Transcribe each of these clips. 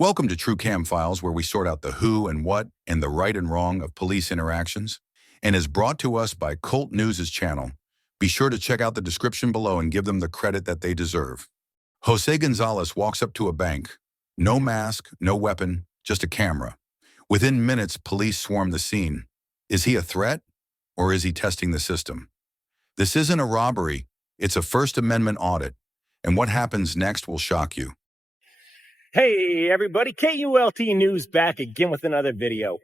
Welcome to True Cam Files, where we sort out the who and what and the right and wrong of police interactions, and is brought to us by Cult News' channel. Be sure to check out the description below and give them the credit that they deserve. Jose Gonzalez walks up to a bank. No mask, no weapon, just a camera. Within minutes, police swarm the scene. Is he a threat, or is he testing the system? This isn't a robbery, it's a First Amendment audit, and what happens next will shock you. Hey everybody, KULT News back again with another video.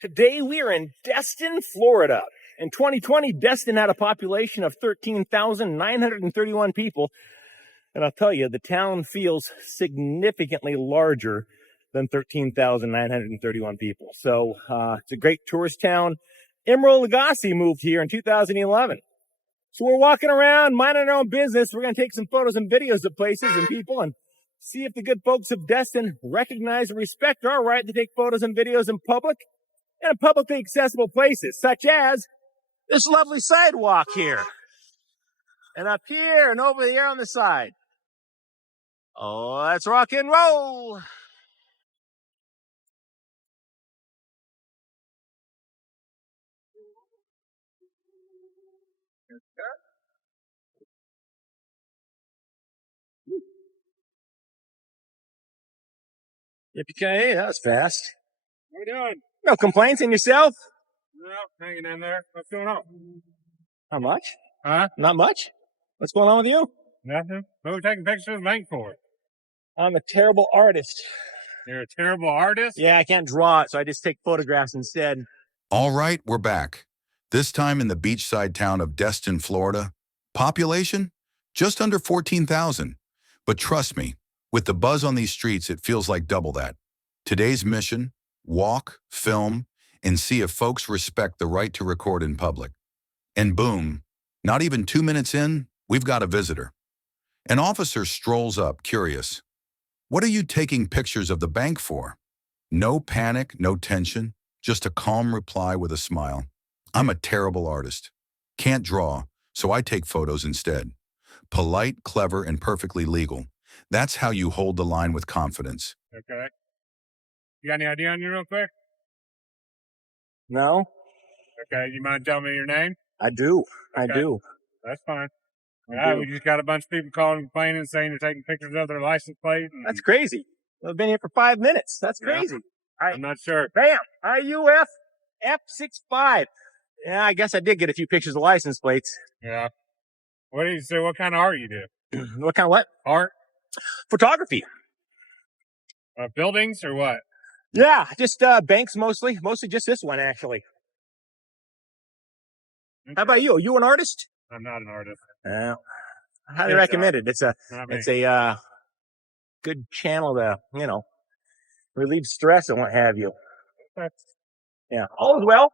Today we are in Destin, Florida. In 2020, Destin had a population of 13,931 people. And I'll tell you, the town feels significantly larger than 13,931 people. So it's a great tourist town. Emeril Lagasse moved here in 2011. So we're walking around, minding our own business. We're going to take some photos and videos of places and people and see if the good folks of Destin recognize and respect our right to take photos and videos in public and in publicly accessible places, such as this lovely sidewalk here. And up here and over there on the side. Oh, let's rock and roll. Yippee-ki-yay, that was fast. How you doing? No complaints in yourself? No, hanging in there. What's going on? Not much. Huh? Not much? What's going on with you? Nothing. What are we taking pictures of the bank for? I'm a terrible artist. You're a terrible artist? Yeah, I can't draw it, so I just take photographs instead. All right, we're back. This time in the beachside town of Destin, Florida. Population? Just under 14,000. But trust me, with the buzz on these streets, it feels like double that. Today's mission: walk, film, and see if folks respect the right to record in public. And boom, not even 2 minutes in, we've got a visitor. An officer strolls up, curious. What are you taking pictures of the bank for? No panic, no tension, just a calm reply with a smile. I'm a terrible artist. Can't draw, so I take photos instead. Polite, clever, and perfectly legal. That's how you hold the line with confidence. Okay. You got any idea on you real quick? No, Okay, you mind telling me your name? I do. I Okay. do. That's fine. I Yeah, do. we just got a bunch of people calling and complaining, saying you're taking pictures of their license plate. And That's crazy. I've been here for 5 minutes. That's Yeah. crazy. I'm not sure. Bam! IUF F65. Yeah, I guess I did get a few pictures of license plates. Yeah. What do you say? What kind of art you do? What kind of what? Art? Photography. Buildings or what? Yeah, just banks mostly. Mostly just this one, actually. How about you? Are you an artist? I'm not an artist. I highly Yes, recommend it. It's Not me. a good channel to, relieve stress and what have you. Okay. Yeah. All is well.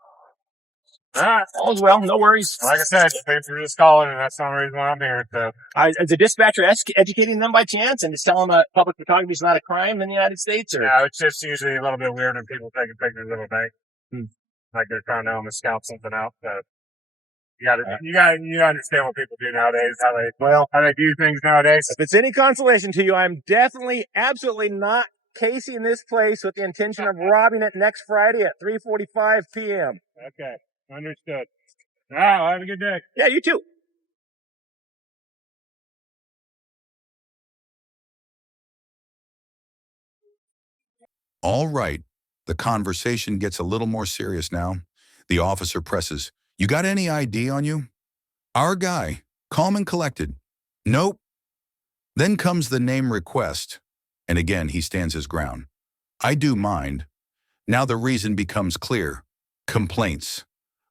All right. All is well. No worries. Like I said, people are just calling, and that's the only reason why I'm here. So, Is the dispatcher educating them by chance and just telling them that public photography is not a crime in the United States? Or yeah, it's just usually a little bit weird when people taking pictures of a bank, like they're trying to almost scout something out. So you understand what people do nowadays, how they do things nowadays. if it's any consolation to you, I'm definitely, absolutely not casing this place with the intention of robbing it next Friday at 3:45 p.m. Okay, understood. All right, well, have a good day. Yeah, you too. All right, the conversation gets a little more serious now. The officer presses, "You got any ID on you?" Our guy, calm and collected. "Nope." Then comes the name request, and again he stands his ground. "I do mind." Now the reason becomes clear. Complaints.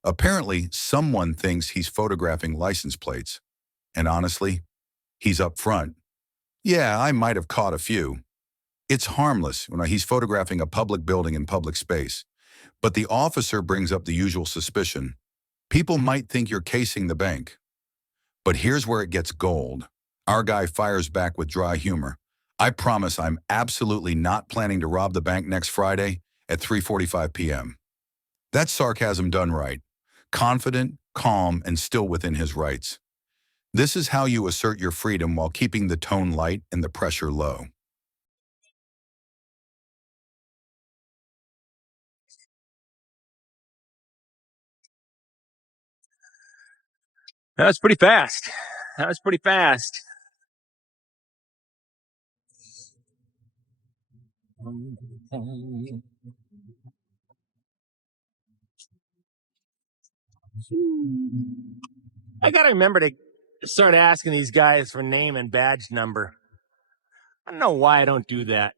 Apparently, someone thinks he's photographing license plates. And honestly, he's up front. "Yeah, I might have caught a few." It's harmless when he's photographing a public building in public space. But the officer brings up the usual suspicion. People might think you're casing the bank. But here's where it gets gold. Our guy fires back with dry humor. "I promise I'm absolutely not planning to rob the bank next Friday at 3:45 p.m. That's sarcasm done right. Confident, calm, and still within his rights. This is how you assert your freedom while keeping the tone light and the pressure low. That was pretty fast. That was pretty fast. I gotta remember to start asking these guys for name and badge number. I don't know why I don't do that.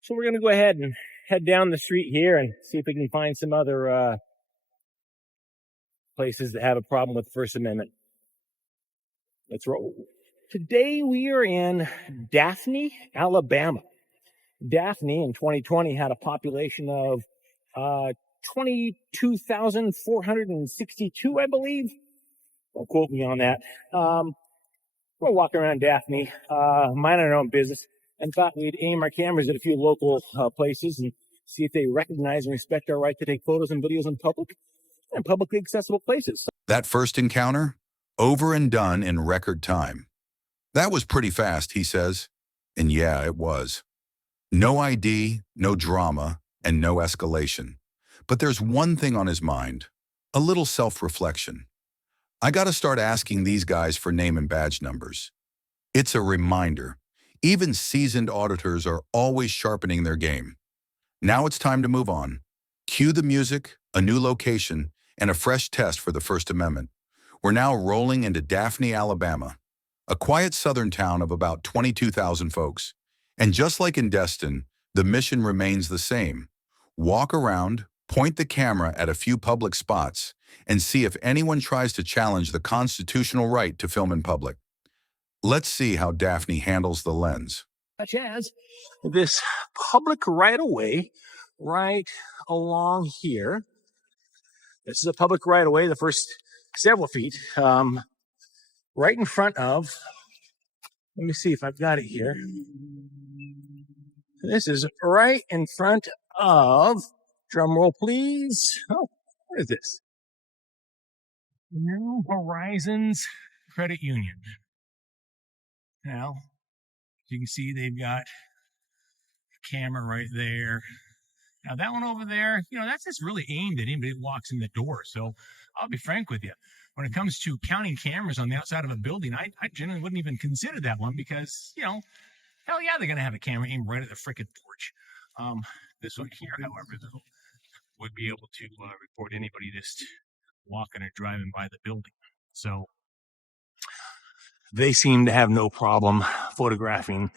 So we're gonna go ahead and head down the street here and see if we can find some other places that have a problem with the First Amendment. Let's roll. Today we are in Daphne, Alabama. Daphne in 2020 had a population of 22,462, I believe. Don't quote me on that. We're walking around Daphne, minding our own business, and thought we'd aim our cameras at a few local places and see if they recognize and respect our right to take photos and videos in public and publicly accessible places. That first encounter, over and done in record time. That was pretty fast, he says. And yeah, it was. No ID, no drama, and no escalation. But there's one thing on his mind, a little self-reflection. I gotta start asking these guys for name and badge numbers. It's a reminder. Even seasoned auditors are always sharpening their game. Now it's time to move on. Cue the music, a new location, and a fresh test for the First Amendment. We're now rolling into Daphne, Alabama, a quiet southern town of about 22,000 folks. And just like in Destin, the mission remains the same. Walk around, point the camera at a few public spots, and see if anyone tries to challenge the constitutional right to film in public. Let's see how Daphne handles the lens. Such as this public right-of-way right along here. This is a public right-of-way, the first several feet, right in front of, let me see if I've got it here. This is right in front of, drum roll please. Oh, what is this? New Horizons Credit Union. Now, as you can see, they've got a camera right there. Now that one over there, that's just really aimed at anybody that walks in the door. So I'll be frank with you. When it comes to counting cameras on the outside of a building, I generally wouldn't even consider that one because, hell yeah, they're going to have a camera aimed right at the frickin' porch. This one here, however, though, would be able to report anybody just walking or driving by the building. So they seem to have no problem photographing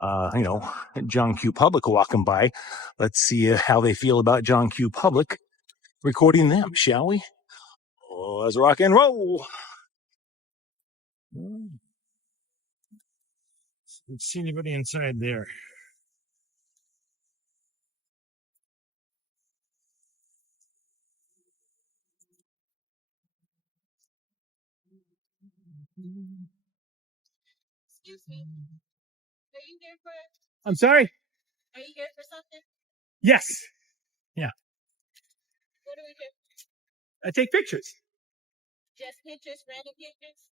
John Q. Public walking by. Let's see how they feel about John Q. Public recording them, shall we? Oh, let's rock and roll. Let's see anybody inside there. Excuse me. Are you here for? I'm sorry? Are you here for something? Yes. Yeah. What do we do? I take pictures. Just pictures, random pictures?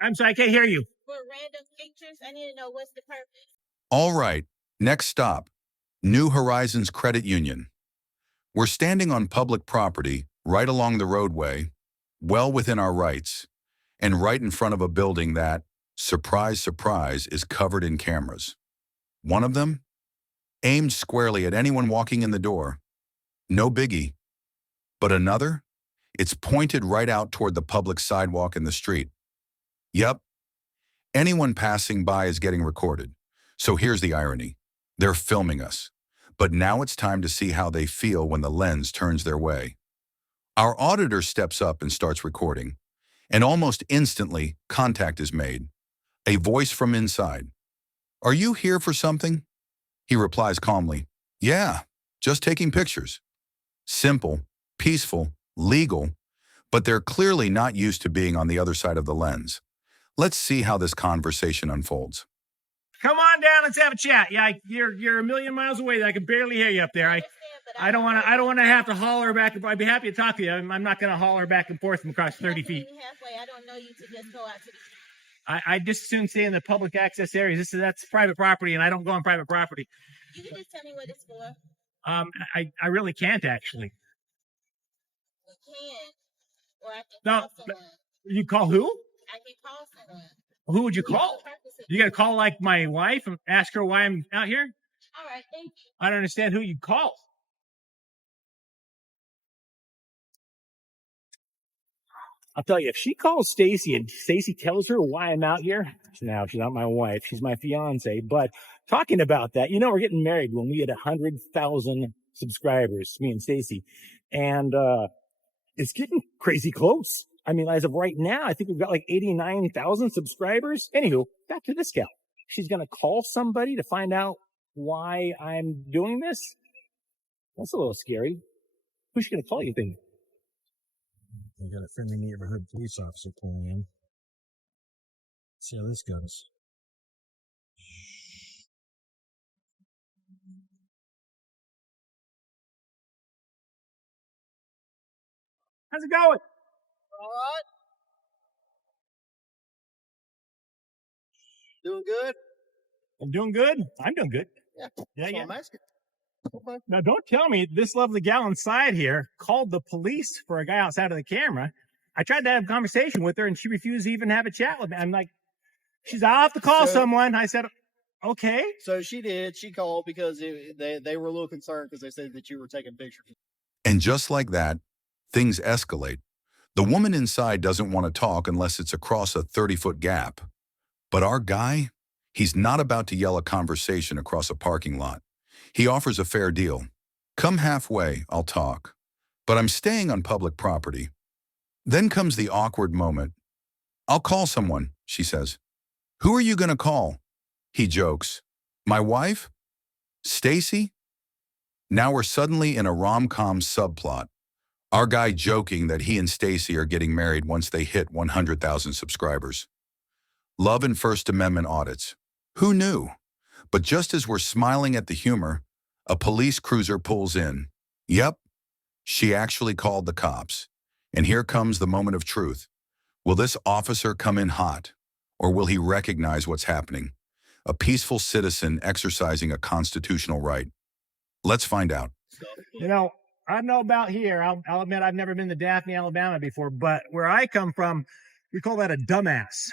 I'm sorry, I can't hear you. For random pictures? I need to know what's the purpose. All right, next stop, New Horizons Credit Union. We're standing on public property, right along the roadway, well within our rights, and right in front of a building that, surprise, surprise, is covered in cameras. One of them, aimed squarely at anyone walking in the door. No biggie. But another, it's pointed right out toward the public sidewalk in the street. Yep, anyone passing by is getting recorded. So here's the irony. They're filming us. But now it's time to see how they feel when the lens turns their way. Our auditor steps up and starts recording. And almost instantly, contact is made. A voice from inside. "Are you here for something?" He replies calmly, "Yeah, just taking pictures." Simple, peaceful, legal, but they're clearly not used to being on the other side of the lens. Let's see how this conversation unfolds. Come on down, let's have a chat. Yeah, you're a million miles away. I can barely hear you up there. I don't want to have to holler back. I'd be happy to talk to you. I'm not going to holler back and forth from across 30 feet. Halfway. I don't know you to just go out to the street. I just soon stay in the public access areas. That's private property, and I don't go on private property. You can just tell me what it's for. I really can't actually. You can, or I can No, call someone. you call who? I can call someone. Who would you call? You got to call like my wife and ask her why I'm out here? All right, thank you. I don't understand who you call. I'll tell you, if she calls Stacy and Stacy tells her why I'm out here, now she's not my wife, she's my fiance. But talking about that, we're getting married when we had 100,000 subscribers, me and Stacy, and it's getting crazy close. I mean, as of right now, I think we've got like 89,000 subscribers. Anywho, back to this gal. She's gonna call somebody to find out why I'm doing this. That's a little scary. Who's she gonna call, you think? We got a friendly neighborhood police officer pulling in. See how this goes. How's it going? All right. Doing good? I'm doing good. I'm doing good. Yeah. Yeah. I'm asking. Okay. Now, don't tell me this lovely gal inside here called the police for a guy outside of the camera. I tried to have a conversation with her, and she refused to even have a chat with me. I'm like, I'll have to call someone. I said, okay. So she did. She called because they were a little concerned because they said that you were taking pictures. And just like that, things escalate. The woman inside doesn't want to talk unless it's across a 30-foot gap. But our guy, he's not about to yell a conversation across a parking lot. He offers a fair deal. "Come halfway, I'll talk. But I'm staying on public property." Then comes the awkward moment. "I'll call someone," she says. "Who are you going to call?" He jokes. "My wife? Stacy?" Now we're suddenly in a rom-com subplot. Our guy joking that he and Stacy are getting married once they hit 100,000 subscribers. Love and First Amendment audits. Who knew? But just as we're smiling at the humor, a police cruiser pulls in. Yep, she actually called the cops. And here comes the moment of truth. Will this officer come in hot? Or will he recognize what's happening? A peaceful citizen exercising a constitutional right. Let's find out. I don't know about here. I'll admit I've never been to Daphne, Alabama before, but where I come from, we call that a dumbass.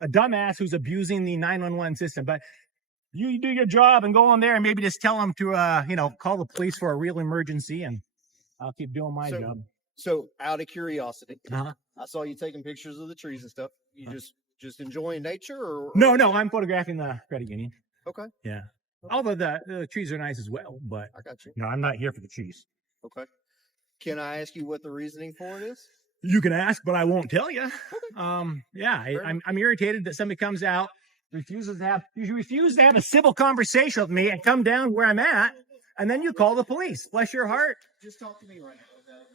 A dumbass who's abusing the 911 system. But you do your job and go on there and maybe just tell them to, call the police for a real emergency, and I'll keep doing my job. So out of curiosity, Uh-huh. I saw you taking pictures of the trees and stuff. You just enjoying nature, or No, I'm photographing the credit union. Okay. Yeah. Although the trees are nice as well, but I got you. no, I'm not here for the trees. Okay. Can I ask you what the reasoning for it is? You can ask, but I won't tell you. I'm irritated that somebody comes out, refuses to have a civil conversation with me and come down where I'm at, and then you call the police. Bless your heart. Just talk to me right now.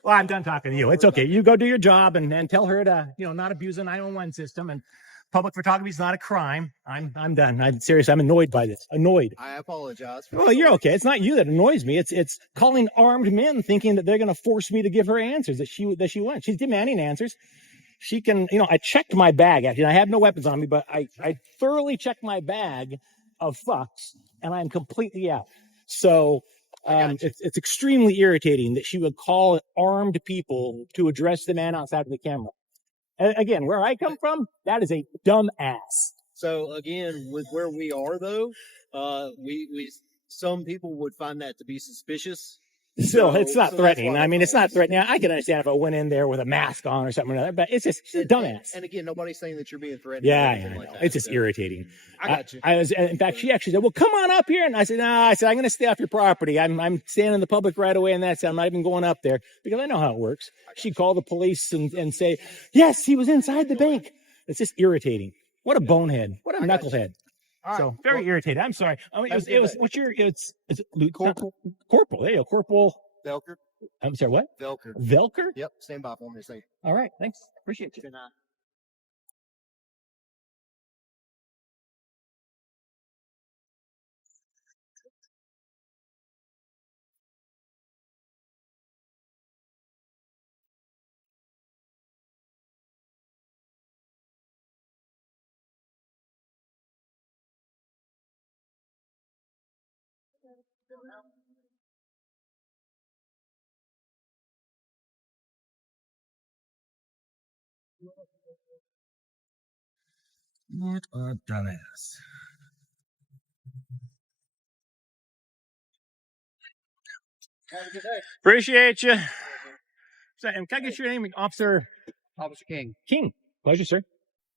Well, I'm done talking to you. It's okay. You go do your job and tell her to, not abuse the 911 system, and public photography is not a crime. I'm done. I'm serious. I'm annoyed by this. Annoyed. I apologize. Well, you're okay. It's not you that annoys me. It's calling armed men thinking that they're going to force me to give her answers that she wants. She's demanding answers. She can, I checked my bag. Actually, I have no weapons on me, but I thoroughly checked my bag of fucks, and I'm completely out. So it's extremely irritating that she would call armed people to address the man outside of the camera. Again, where I come from, that is a dumb ass. So again, with where we are though, we some people would find that to be suspicious. Still, it's So not that's threatening. why I they mean, it's call not us. threatening. I can understand if I went in there with a mask on or something like that, but it's just dumbass. And again, nobody's saying that you're being threatened. Yeah, or I anything know. like that. It's just So, irritating. I got you. I was, in fact, she actually said, "Well, come on up here," and I said, "No," I said, "I'm going to stay off your property. I'm staying in the public right away, and that's it. I'm not even going up there because I know how it works." She called the police and say, "Yes, he was inside the bank." It's just irritating. What a bonehead. What a knucklehead. All So right. very Well, irritated. I'm sorry. have a It good was day. what's your it's Corporal Corporal. There you go, Corporal. Velker. I'm sorry, what? Velker. Velker? Yep. Stand by for me a second. All right, thanks. Appreciate you. Good night. What a dumbass. Have a good day. Appreciate you. And can I get your name, Officer Officer King. King? Pleasure, sir.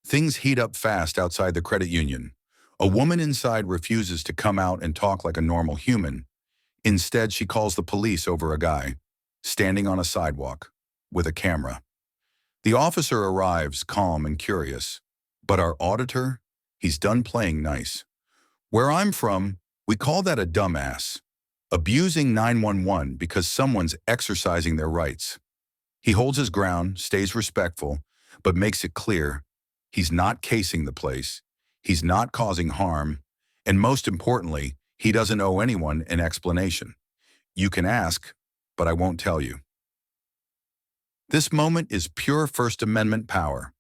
Things heat up fast outside the credit union. A woman inside refuses to come out and talk like a normal human. Instead, she calls the police over a guy standing on a sidewalk with a camera. The officer arrives calm and curious, but our auditor, he's done playing nice. Where I'm from, we call that a dumbass, abusing 911 because someone's exercising their rights. He holds his ground, stays respectful, but makes it clear he's not casing the place, he's not causing harm, and most importantly, he doesn't owe anyone an explanation. You can ask, but I won't tell you. This moment is pure First Amendment power,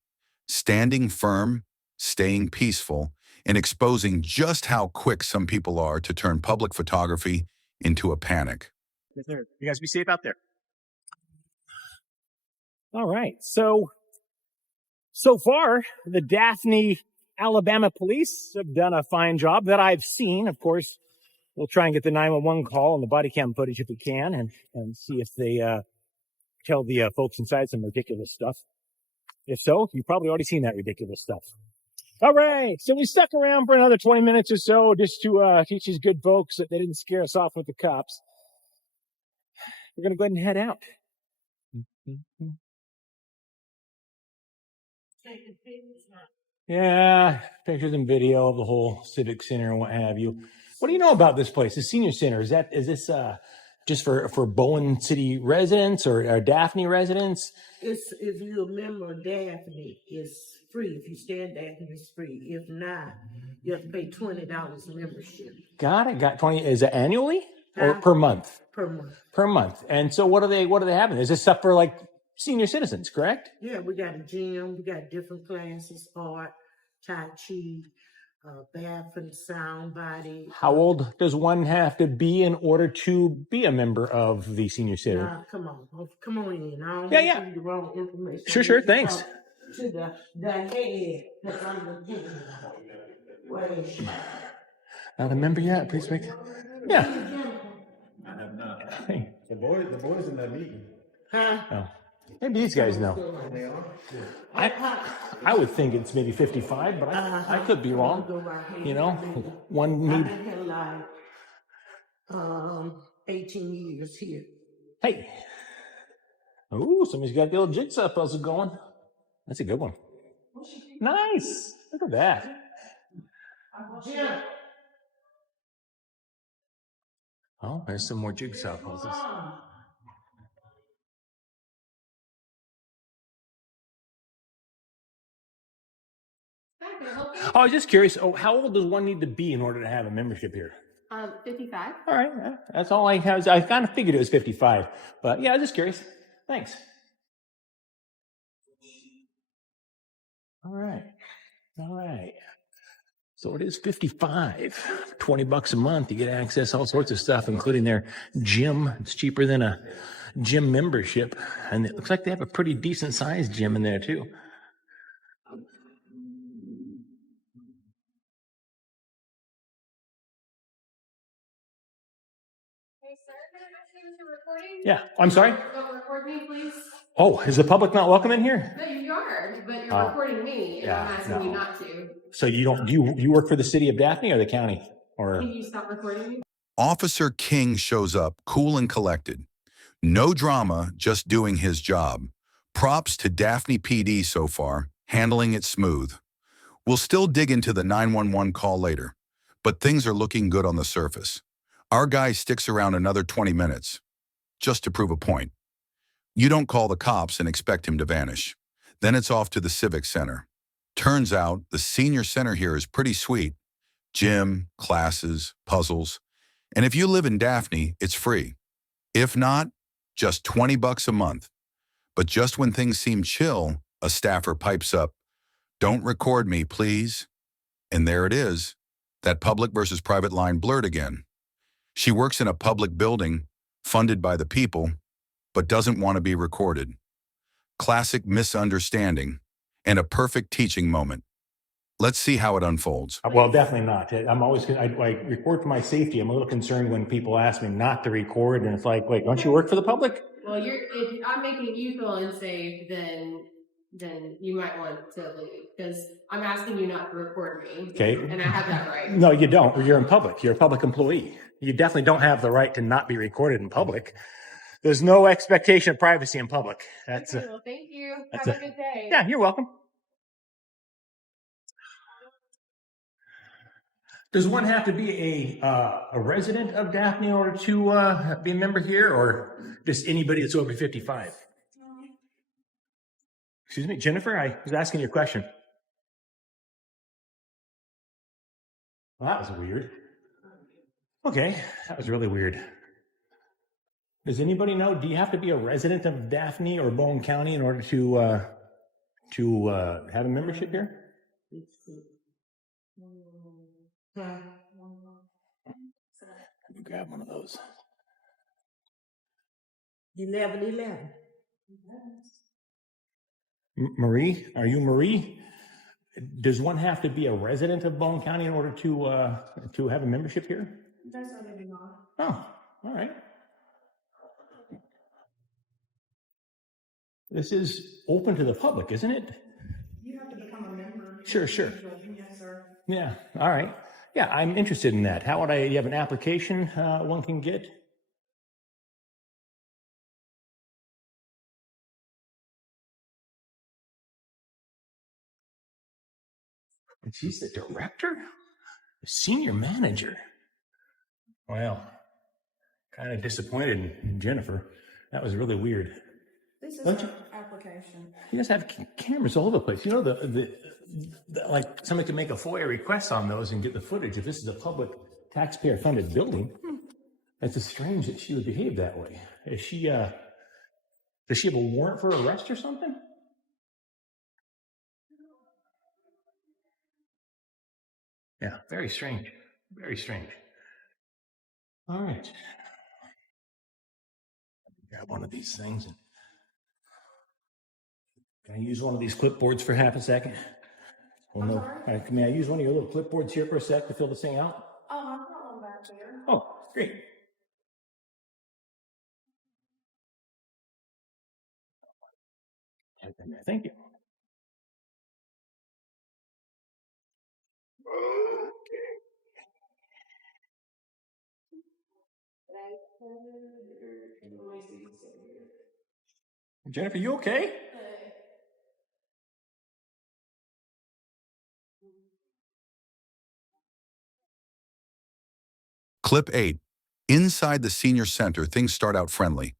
standing firm, staying peaceful, and exposing just how quick some people are to turn public photography into a panic. Yes, sir. You guys be safe out there. All right. So far, the Daphne, Alabama police have done a fine job that I've seen. Of course, we'll try and get the 911 call and the body cam footage if we can and see if they tell the folks inside some ridiculous stuff. If so, you've probably already seen that ridiculous stuff. All right. So we stuck around for another 20 minutes or so just to teach these good folks that they didn't scare us off with the cops. We're going to go ahead and head out. Yeah, pictures and video of the whole civic center and what have you. What do you know about this place, the senior center? Is this just for Bowen City residents or Daphne residents? It's, if you remember, Daphne is free. If you stay in Daphne, it's free. If not, you have to pay $20 membership Got it. Got 20. Is it annually or Huh? per month? per month. Per month. And so what are they having? Is this stuff for like senior citizens, correct? Yeah, we got a gym. We got different classes: art, tai chi, bath and sound body. How old does one have to be in order to be a member of the senior center? Nah, come on in. I don't Yeah, want yeah. to give you the wrong information. Sure, You can thanks. talk to the head, because I'm the head. Wait. Not a member yet. Please make. Yeah. I have not. Hey. The boys in that meeting. Huh? Oh. Maybe these guys know. They are? I would think it's maybe 55, but I could be wrong. You know, one I've need. been here like 18 years here. Hey. Ooh, somebody's got the old jigsaw puzzle going. That's a good one. Nice. Look at that. Jim, Oh, there's some more jigsaw puzzles. Oh, I was just curious. Oh, how old does one need to be in order to have a membership here? 55. All right, that's all I have. I kind of figured it was 55, but yeah, I was just curious. Thanks. All right. So it is 55, $20 a month. You get access to all sorts of stuff, including their gym. It's cheaper than a gym membership, and it looks like they have a pretty decent sized gym in there too. Yeah, I'm sorry? Don't record me, please. Oh, is the public not welcome in here? No, you are, but you're Oh, recording me, and I'm asking you not to. So you don't, you work for the city of Daphne or the county? Or Can you stop recording me? Officer King shows up, cool and collected. No drama, just doing his job. Props to Daphne PD so far, handling it smooth. We'll still dig into the 911 call later, but things are looking good on the surface. Our guy sticks around another 20 minutes, just to prove a point. You don't call the cops and expect him to vanish. Then it's off to the Civic Center. Turns out the senior center here is pretty sweet. Gym, classes, puzzles. And if you live in Daphne, it's free. If not, just $20 a month. But just when things seem chill, a staffer pipes up, "Don't record me, please." And there it is, that public versus private line blurred again. She works in a public building, funded by the people, but doesn't want to be recorded. Classic misunderstanding, and a perfect teaching moment. Let's see how it unfolds. well, definitely not. I'm always, I record for my safety. I'm a little concerned when people ask me not to record, and it's like, wait, don't you work for the public? Well, if I'm making you feel unsafe, then you might want to leave, because I'm asking you not to record me. Okay. And I have that right. No, you don't. You're in public. You're a public employee. You definitely don't have the right to not be recorded in public. There's no expectation of privacy in public. That's Okay, well, thank you. Have that's a good day. Yeah, you're welcome. Does one have to be a resident of Daphne in order to be a member here, or just anybody that's over 55? Excuse me, Jennifer, I was asking you a question. Well, that was weird. Okay, that was really weird. Does anybody know, do you have to be a resident of Daphne or Boone County in order to have a membership here? Let me grab one of those. 1111. Marie, are you Marie? Does one have to be a resident of Boone County in order to have a membership here? That's what I do not. Oh, all right. This is open to the public, isn't it? You have to become a member. Sure. Yes, sir. Yeah, all right. Yeah, I'm interested in that. How would you have an application one can get? And she's the director? The senior manager? Well, kind of disappointed in Jennifer. That was really weird. This is Don't an application. You just have cameras all over the place. You know, the like somebody could make a FOIA request on those and get the footage. If this is a public taxpayer-funded building, it's strange that she would behave that way. Is she? Does she have a warrant for arrest or something? Yeah, very strange. Very strange. All right. Grab one of these things. Can I use one of these clipboards for half a second? Well, no. All right, may I use one of your little clipboards here for a sec to fill this thing out? Oh, I've got one back there. Oh, great. Thank you. Jennifer, you okay? Clip 8. Inside the senior center, things start out friendly,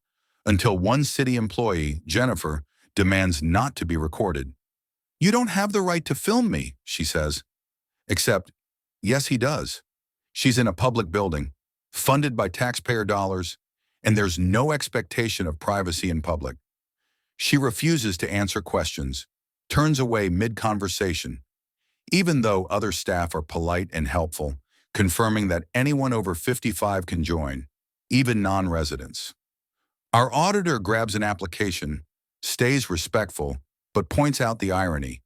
until one city employee, Jennifer, demands not to be recorded. "You don't have the right to film me," she says. Except, yes, he does. She's in a public building, funded by taxpayer dollars, and there's no expectation of privacy in public. She refuses to answer questions, turns away mid-conversation, even though other staff are polite and helpful, confirming that anyone over 55 can join, even non-residents. Our auditor grabs an application, stays respectful, but points out the irony.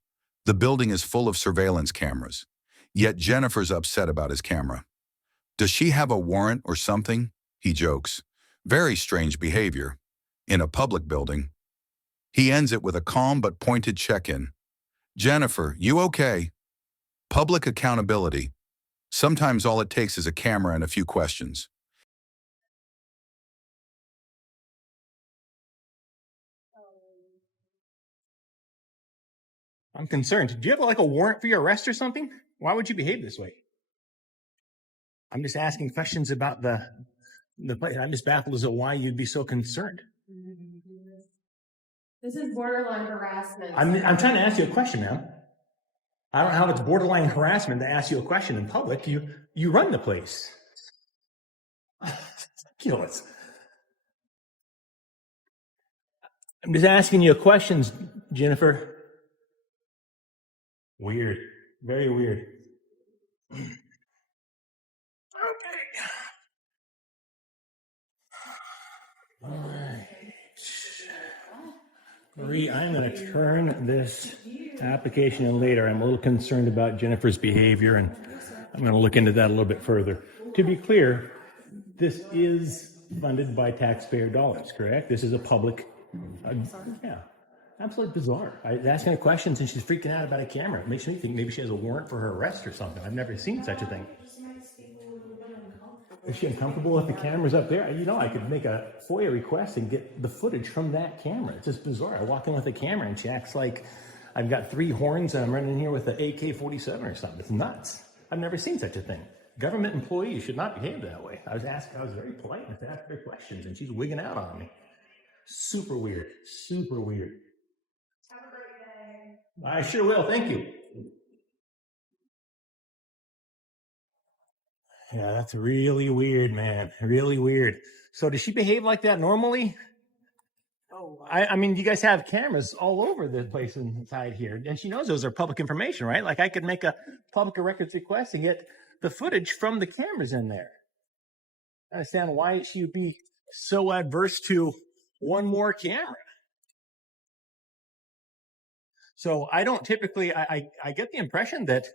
The building is full of surveillance cameras, yet Jennifer's upset about his camera. Does she have a warrant or something? he jokes. Very strange behavior. In a public building. He ends it with a calm but pointed check-in. Jennifer, you okay? Public accountability. Sometimes all it takes is a camera and a few questions. I'm concerned. Do you have like a warrant for your arrest or something? Why would you behave this way? I'm just asking questions about the place. I'm just baffled as to why you'd be so concerned. This is borderline harassment. I'm trying to ask you a question, ma'am. I don't know how it's borderline harassment to ask you a question in public. You run the place. Ridiculous. I'm just asking you questions, Jennifer. Weird. Very weird. Okay. All right. Marie, I'm going to turn this application in later. I'm a little concerned about Jennifer's behavior, and I'm going to look into that a little bit further. To be clear, this is funded by taxpayer dollars, correct? This is a public, yeah, absolutely bizarre. I was asking her questions, and she's freaking out about a camera. It makes me think maybe she has a warrant for her arrest or something. I've never seen such a thing. Is she uncomfortable if the camera's up there? You know, I could make a FOIA request and get the footage from that camera. It's just bizarre. I walk in with a camera and she acts like I've got 3 horns and I'm running here with an AK-47 or something. It's nuts. I've never seen such a thing. Government employees should not behave that way. I was very polite enough to ask her questions and she's wigging out on me. Super weird. Super weird. Have a great day. I sure will. Thank you. Yeah, that's really weird, man. Really weird. So does she behave like that normally? Oh, I mean, you guys have cameras all over the place inside here, and she knows those are public information, right? Like I could make a public records request and get the footage from the cameras in there. I understand why she would be so adverse to one more camera. So I don't typically, I get the impression that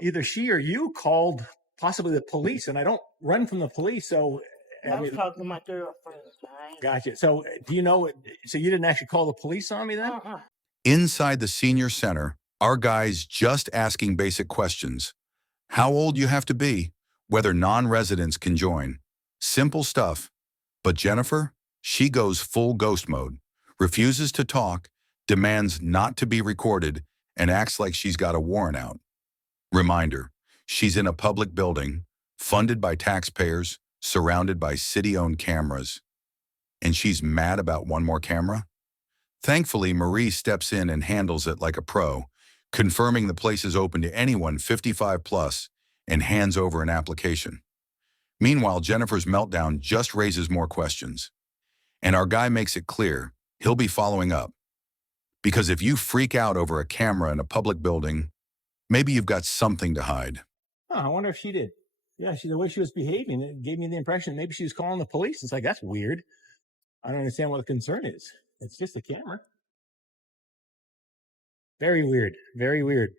either she or you called possibly the police, and I don't run from the police. So I was talking to my girlfriend. Gotcha. So do you know? So you didn't actually call the police on me then? Inside the senior center, our guy's just asking basic questions. How old you have to be, whether non-residents can join. Simple stuff. But Jennifer, she goes full ghost mode, refuses to talk, demands not to be recorded, and acts like she's got a warrant out. Reminder, she's in a public building, funded by taxpayers, surrounded by city-owned cameras. And she's mad about one more camera? Thankfully, Marie steps in and handles it like a pro, confirming the place is open to anyone 55 plus and hands over an application. Meanwhile, Jennifer's meltdown just raises more questions. And our guy makes it clear he'll be following up. Because if you freak out over a camera in a public building, maybe you've got something to hide. Oh, I wonder if she did. Yeah, the way she was behaving, it gave me the impression maybe she was calling the police. It's like, that's weird. I don't understand what the concern is. It's just a camera. Very weird. Very weird.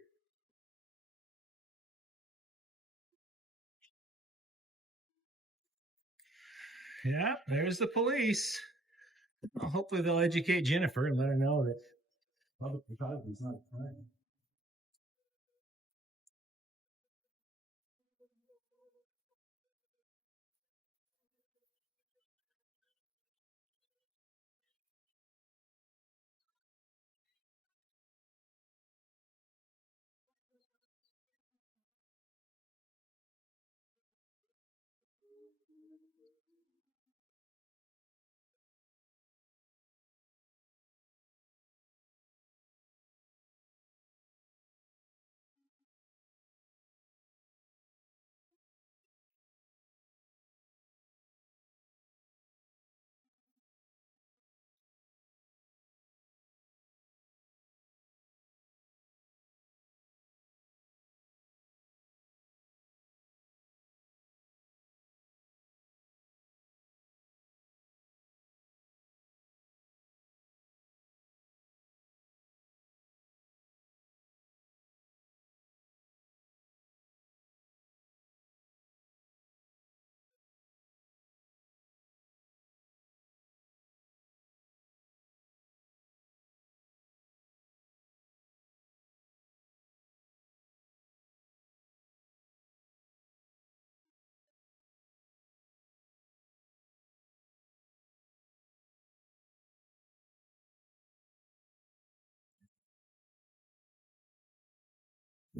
Yeah, there's the police. Well, hopefully they'll educate Jennifer and let her know that public photography is not a crime.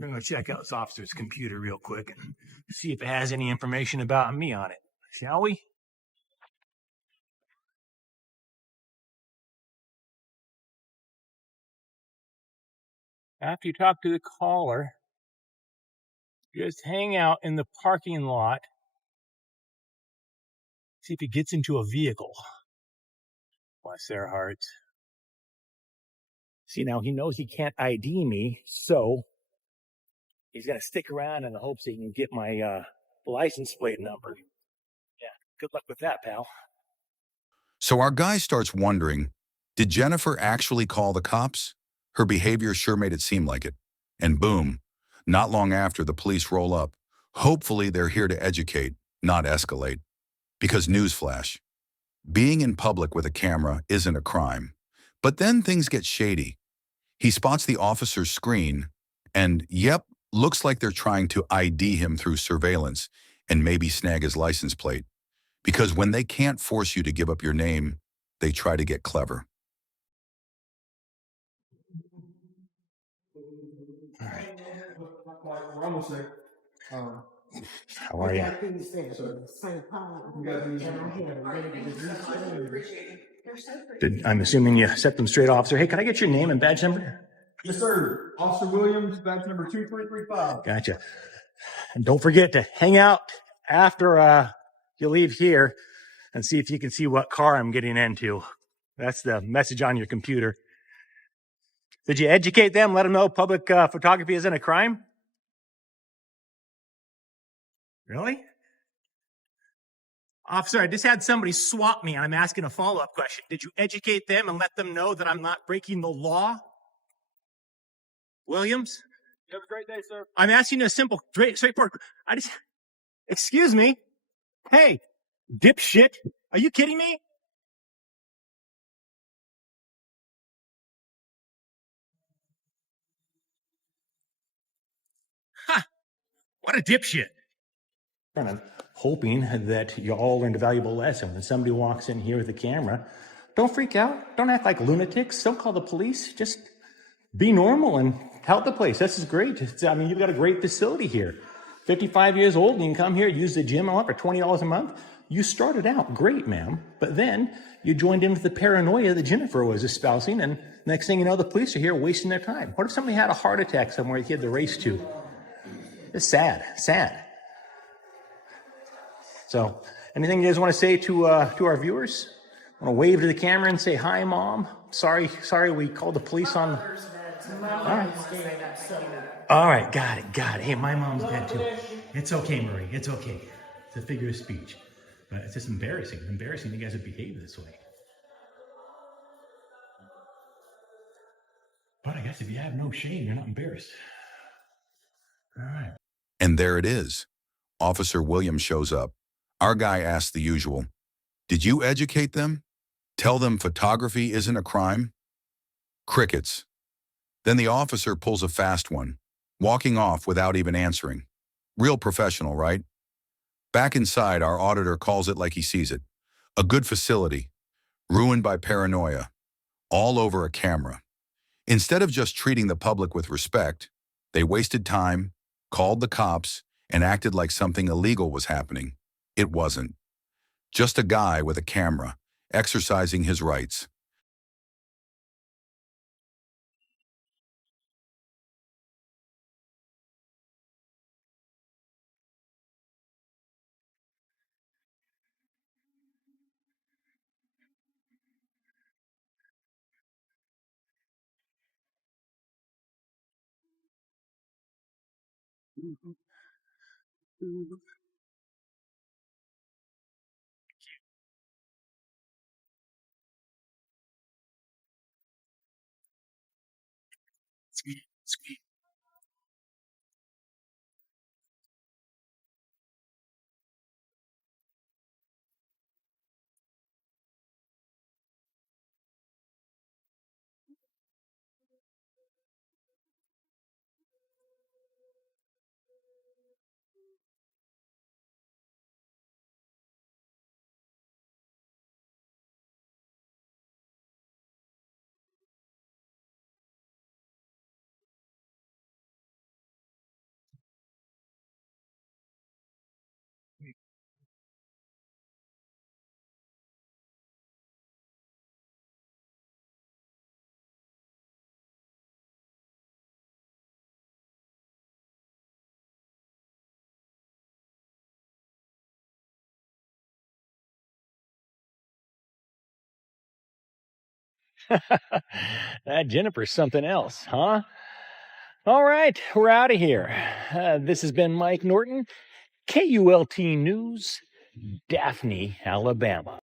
I'm going to check out this officer's computer real quick and see if it has any information about me on it. Shall we? After you talk to the caller, just hang out in the parking lot. See if he gets into a vehicle. Bless their hearts. See, now he knows he can't ID me, so he's going to stick around in the hopes he can get my license plate number. Yeah, good luck with that, pal. So our guy starts wondering, did Jennifer actually call the cops? Her behavior sure made it seem like it. And boom, not long after, the police roll up. Hopefully they're here to educate, not escalate. Because newsflash, being in public with a camera isn't a crime. But then things get shady. He spots the officer's screen, and yep, looks like they're trying to ID him through surveillance and maybe snag his license plate. Because when they can't force you to give up your name, they try to get clever. All right. We're almost there. How are you? I'm assuming you set them straight, officer. Hey, can I get your name and badge number? Yes, sir. Officer Williams, badge number 2335. Gotcha. And don't forget to hang out after you leave here and see if you can see what car I'm getting into. That's the message on your computer. Did you educate them? Let them know public photography isn't a crime? Really? Officer, I just had somebody swap me and I'm asking a follow-up question. Did you educate them and let them know that I'm not breaking the law? Williams? You have a great day, sir. I'm asking you a simple, straightforward. Excuse me. Hey, dipshit. Are you kidding me? Ha! What a dipshit. And I'm hoping that you all learned a valuable lesson. When somebody walks in here with a camera, don't freak out. Don't act like lunatics. Don't call the police. Just be normal and help the place. This is great. You've got a great facility here. 55 years old, and you can come here, use the gym and all for $20 a month. You started out great, ma'am, but then you joined in with the paranoia that Jennifer was espousing, and next thing you know, the police are here wasting their time. What if somebody had a heart attack somewhere he had to race to? It's sad. So, anything you guys want to say to our viewers? Want to wave to the camera and say, hi, Mom. Sorry, we called the police on... All right, got it. Hey, my mom's dead too. It's okay, Marie. It's okay. It's a figure of speech. But it's just embarrassing. Embarrassing you guys would behave this way. But I guess if you have no shame, you're not embarrassed. All right. And there it is. Officer Williams shows up. Our guy asks the usual, did you educate them? Tell them photography isn't a crime? Crickets. Then the officer pulls a fast one, walking off without even answering. Real professional, right? Back inside, our auditor calls it like he sees it. A good facility, ruined by paranoia, all over a camera. Instead of just treating the public with respect, they wasted time, called the cops, and acted like something illegal was happening. It wasn't. Just a guy with a camera, exercising his rights. Sweet. That Jennifer's something else, huh? All right, we're out of here. This has been Mike Norton, KULT News, Daphne, Alabama.